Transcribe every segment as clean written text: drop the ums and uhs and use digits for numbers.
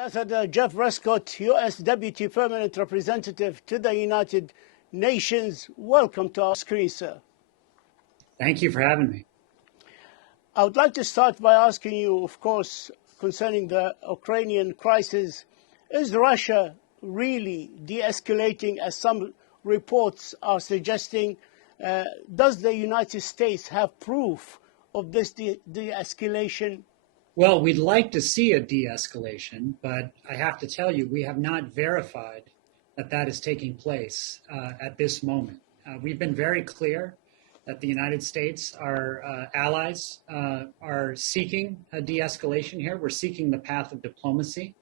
Ambassador Jeff Prescott, U.S. Deputy Permanent Representative to the United Nations. Welcome to our screen, sir. Thank you for having me. I would like to start by asking you, of course, concerning the Ukrainian crisis, is Russia really de-escalating, as some reports are suggesting? Does the United States have proof of this de-escalation? Well, we'd like to see a de-escalation, but I have to tell you, we have not verified that that is taking place at this moment. We've been very clear that the United States, our allies, are seeking a de-escalation here. We're seeking the path of diplomacy,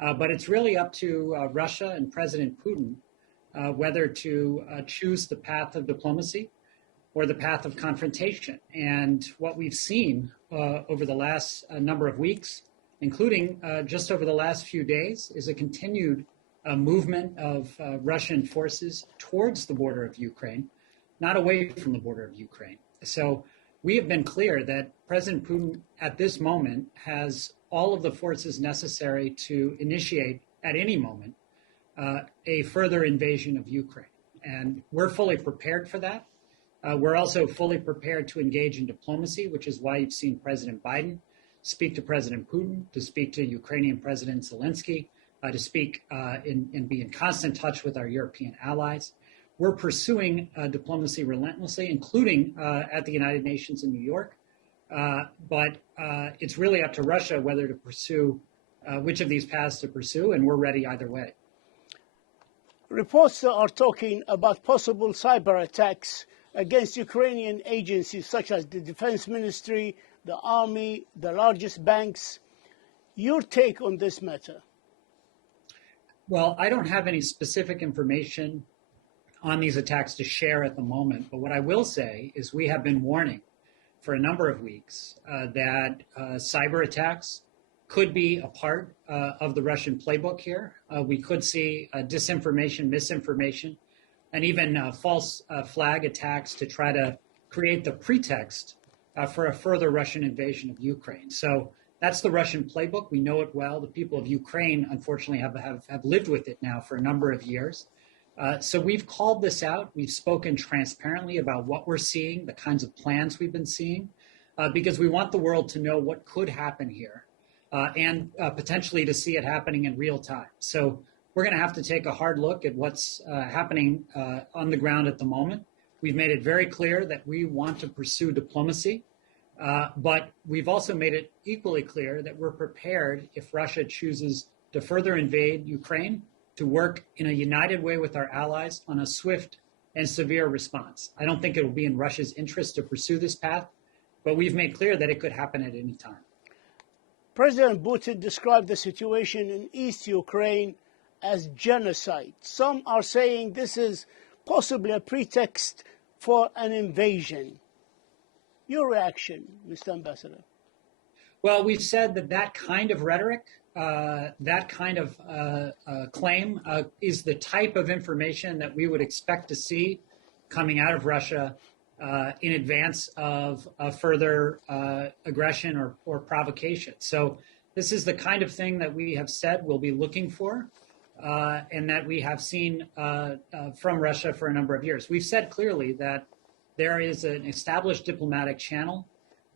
but it's really up to Russia and President Putin whether to choose the path of diplomacy or the path of confrontation. And what we've seen over the last number of weeks, including just over the last few days, is a continued movement of Russian forces towards the border of Ukraine, not away from the border of Ukraine. So we have been clear that President Putin at this moment has all of the forces necessary to initiate at any moment a further invasion of Ukraine. And we're fully prepared for that. We're also fully prepared to engage in diplomacy, which is why you've seen President Biden speak to President Putin, to speak to Ukrainian President Zelensky, to speak and be in constant touch with our European allies. We're pursuing diplomacy relentlessly, including at the United Nations in New York. But it's really up to Russia whether to pursue which of these paths to pursue, and we're ready either way. Reports are talking about possible cyber attacks against Ukrainian agencies such as the Defense Ministry, the Army, the largest banks. Your take on this matter? Well, I don't have any specific information on these attacks to share at the moment, but what I will say is we have been warning for a number of weeks that cyber attacks could be a part of the Russian playbook here. We could see disinformation, misinformation, and even false flag attacks to try to create the pretext for a further Russian invasion of Ukraine. So that's the Russian playbook. We know it well. The people of Ukraine, unfortunately, have lived with it now for a number of years. So we've called this out. We've spoken transparently about what we're seeing, the kinds of plans we've been seeing, because we want the world to know what could happen here and potentially to see it happening in real time. So we're going to have to take a hard look at what's happening on the ground at the moment. We've made it very clear that we want to pursue diplomacy, but we've also made it equally clear that we're prepared, if Russia chooses to further invade Ukraine, to work in a united way with our allies on a swift and severe response. I don't think it will be in Russia's interest to pursue this path, but we've made clear that it could happen at any time. President Putin described the situation in East Ukraine as genocide. Some are saying this is possibly a pretext for an invasion. Your reaction, Mr. Ambassador? Well, we've said that that kind of rhetoric, that kind of claim is the type of information that we would expect to see coming out of Russia in advance of further aggression or provocation. So this is the kind of thing that we have said we'll be looking for and that we have seen from Russia for a number of years. We've said clearly that there is an established diplomatic channel,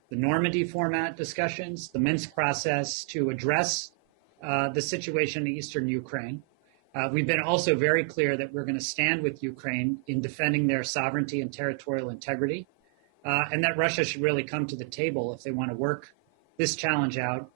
the Normandy format discussions, the Minsk process to address the situation in eastern Ukraine. We've been also very clear that we're going to stand with Ukraine in defending their sovereignty and territorial integrity, and that Russia should really come to the table if they want to work this challenge out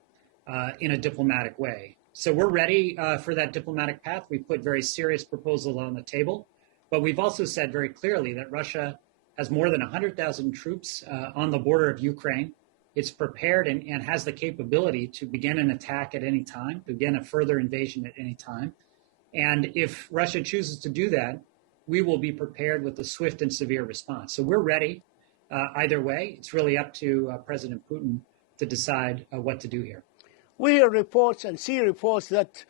in a diplomatic way. So we're ready for that diplomatic path. We've put very serious proposals on the table, but we've also said very clearly that Russia has more than 100,000 troops on the border of Ukraine. It's prepared and has the capability to begin an attack at any time, to begin a further invasion at any time. And if Russia chooses to do that, we will be prepared with a swift and severe response. So we're ready either way. It's really up to President Putin to decide what to do here. We hear reports and see reports that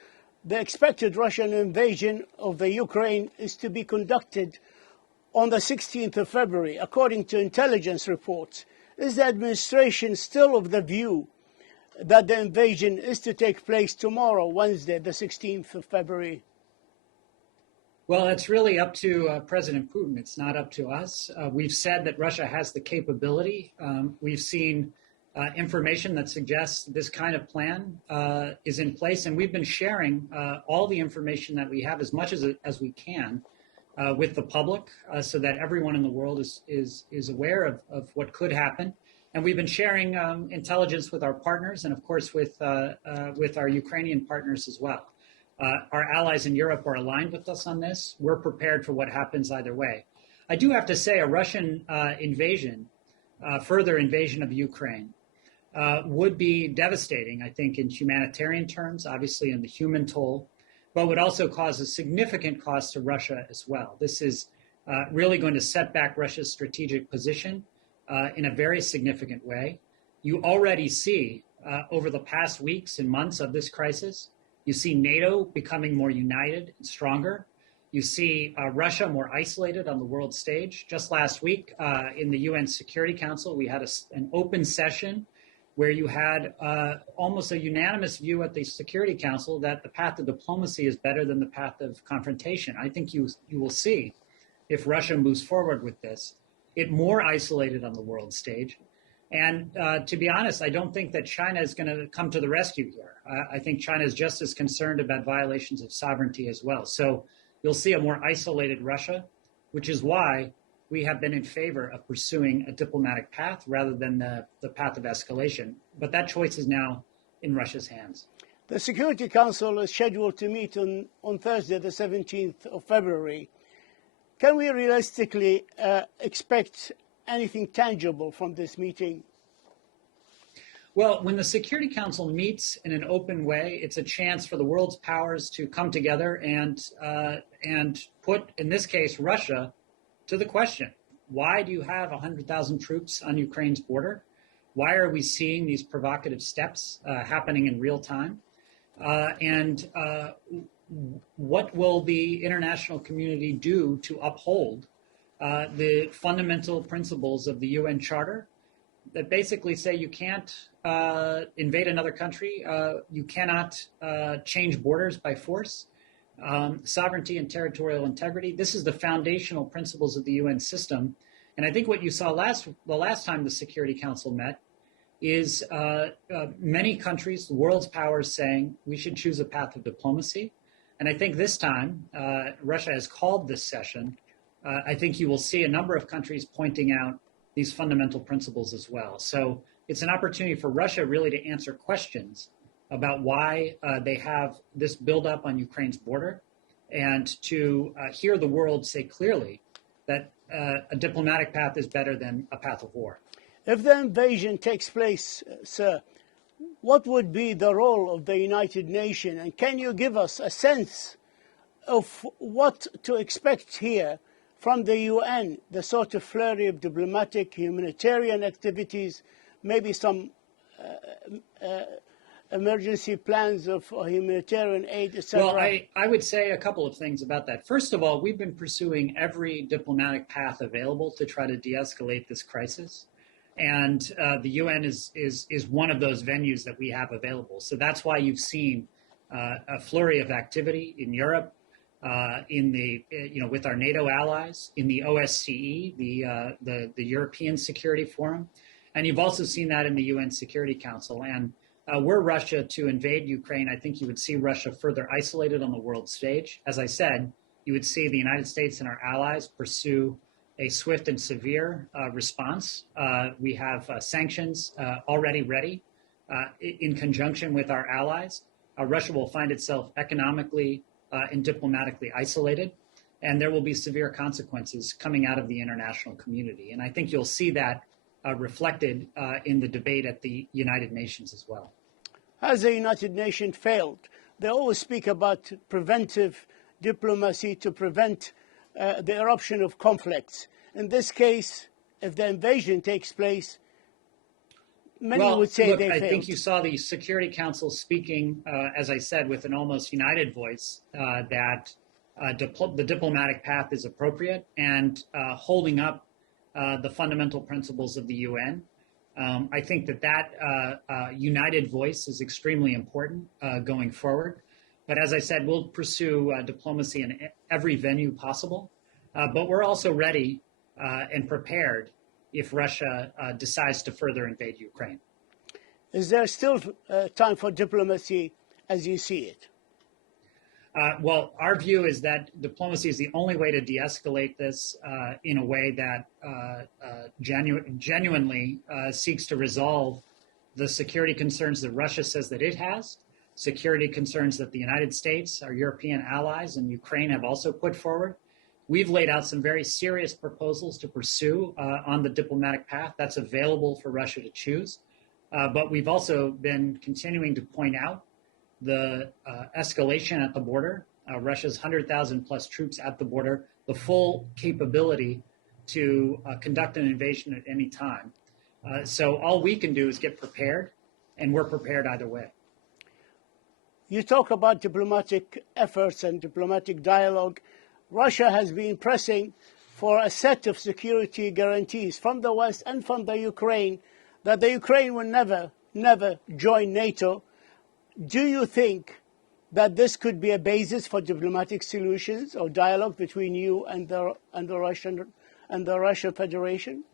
the expected Russian invasion of the Ukraine is to be conducted on the 16th of February, according to intelligence reports. Is the administration still of the view that the invasion is to take place tomorrow, Wednesday, the 16th of February? Well, it's really up to President Putin. It's not up to us. We've said that Russia has the capability. We've seen information that suggests this kind of plan is in place, and we've been sharing all the information that we have as much as we can with the public, so that everyone in the world is aware of what could happen. And we've been sharing intelligence with our partners, and of course with our Ukrainian partners as well. Our allies in Europe are aligned with us on this. We're prepared for what happens either way. I do have to say a Russian invasion, further invasion of Ukraine, would be devastating, I think, in humanitarian terms, obviously in the human toll, but would also cause a significant cost to Russia as well. This is really going to set back Russia's strategic position in a very significant way. You already see over the past weeks and months of this crisis, you see NATO becoming more united and stronger. You see Russia more isolated on the world stage. Just last week in the UN Security Council, we had an open session where you had almost a unanimous view at the Security Council that the path of diplomacy is better than the path of confrontation. I think you will see, if Russia moves forward with this, it more isolated on the world stage. And to be honest, I don't think that China is going to come to the rescue here. I think China is just as concerned about violations of sovereignty as well. So you'll see a more isolated Russia, which is why we have been in favor of pursuing a diplomatic path rather than the path of escalation. But that choice is now in Russia's hands. The Security Council is scheduled to meet on Thursday, the 17th of February. Can we realistically expect anything tangible from this meeting? Well, when the Security Council meets in an open way, it's a chance for the world's powers to come together and put, in this case, Russia to the question. Why do you have 100,000 troops on Ukraine's border? Why are we seeing these provocative steps happening in real time? And what will the international community do to uphold the fundamental principles of the UN Charter that basically say you can't invade another country, you cannot change borders by force, sovereignty and territorial integrity. This is the foundational principles of the UN system. And I think what you saw the last time the Security Council met is many countries, the world's powers, saying we should choose a path of diplomacy. And I think this time, Russia has called this session. I think you will see a number of countries pointing out these fundamental principles as well. So it's an opportunity for Russia really to answer questions about why they have this buildup on Ukraine's border, and to hear the world say clearly that a diplomatic path is better than a path of war. If the invasion takes place, sir, what would be the role of the United Nations? And can you give us a sense of what to expect here from the UN, the sort of flurry of diplomatic, humanitarian activities, maybe some emergency plans of humanitarian aid, etc.? Well, I would say a couple of things about that. First of all, we've been pursuing every diplomatic path available to try to de-escalate this crisis. And the UN is one of those venues that we have available. So that's why you've seen a flurry of activity in Europe, with our NATO allies, in the OSCE, the European Security Forum, and you've also seen that in the UN Security Council. And were Russia to invade Ukraine, I think you would see Russia further isolated on the world stage. As I said, you would see the United States and our allies pursue a swift and severe response. We have sanctions already ready in conjunction with our allies. Russia will find itself economically and diplomatically isolated, and there will be severe consequences coming out of the international community. And I think you'll see that reflected in the debate at the United Nations as well. Has the United Nations failed? They always speak about preventive diplomacy to prevent the eruption of conflicts. In this case, if the invasion takes place, many would say they failed. I think you saw the Security Council speaking, as I said, with an almost united voice that the diplomatic path is appropriate, and holding up the fundamental principles of the UN. I think that united voice is extremely important going forward. But as I said, we'll pursue diplomacy in every venue possible. But we're also ready and prepared if Russia decides to further invade Ukraine. Is there still time for diplomacy as you see it? Well, our view is that diplomacy is the only way to de-escalate this in a way that genuinely seeks to resolve the security concerns that Russia says that it has, security concerns that the United States, our European allies, and Ukraine have also put forward. We've laid out some very serious proposals to pursue on the diplomatic path that's available for Russia to choose. But we've also been continuing to point out the escalation at the border, Russia's 100,000 plus troops at the border, the full capability to conduct an invasion at any time. So all we can do is get prepared, and we're prepared either way. You talk about diplomatic efforts and diplomatic dialogue. Russia has been pressing for a set of security guarantees from the West and from the Ukraine that the Ukraine will never join NATO. Do you think that this could be a basis for diplomatic solutions or dialogue between you and the Russian Federation?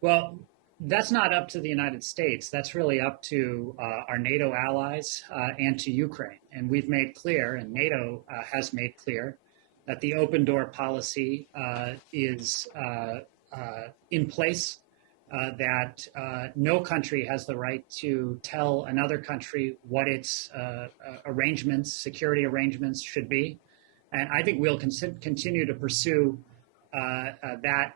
Well, that's not up to the United States. That's really up to our NATO allies and to Ukraine. And we've made clear, and NATO has made clear, that the open door policy is in place. That no country has the right to tell another country what its arrangements, security arrangements should be. And I think we'll continue to pursue that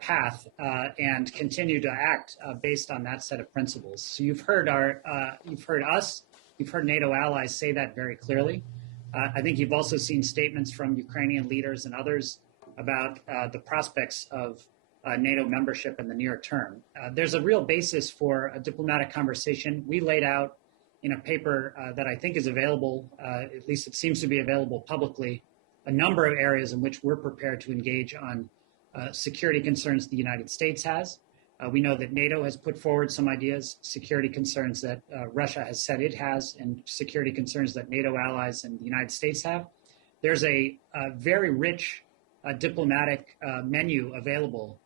path and continue to act based on that set of principles. So you've heard us, you've heard NATO allies say that very clearly. I think you've also seen statements from Ukrainian leaders and others about the prospects of NATO membership in the near term. There's a real basis for a diplomatic conversation. We laid out in a paper that I think is available, at least it seems to be available publicly, a number of areas in which we're prepared to engage on security concerns the United States has. We know that NATO has put forward some ideas, security concerns that Russia has said it has, and security concerns that NATO allies and the United States have. There's a very rich diplomatic menu available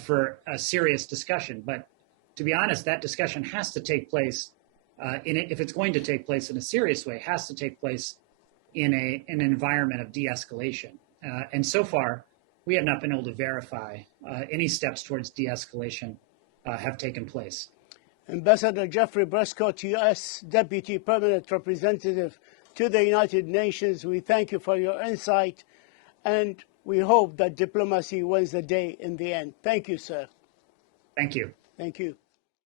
for a serious discussion. But to be honest, that discussion has to take place, if it's going to take place in a serious way, has to take place in an environment of de-escalation. And so far, we have not been able to verify any steps towards de-escalation have taken place. Ambassador Jeffrey Prescott, U.S. Deputy Permanent Representative to the United Nations, we thank you for your insight, and we hope that diplomacy wins the day in the end. Thank you, sir. Thank you. Thank you.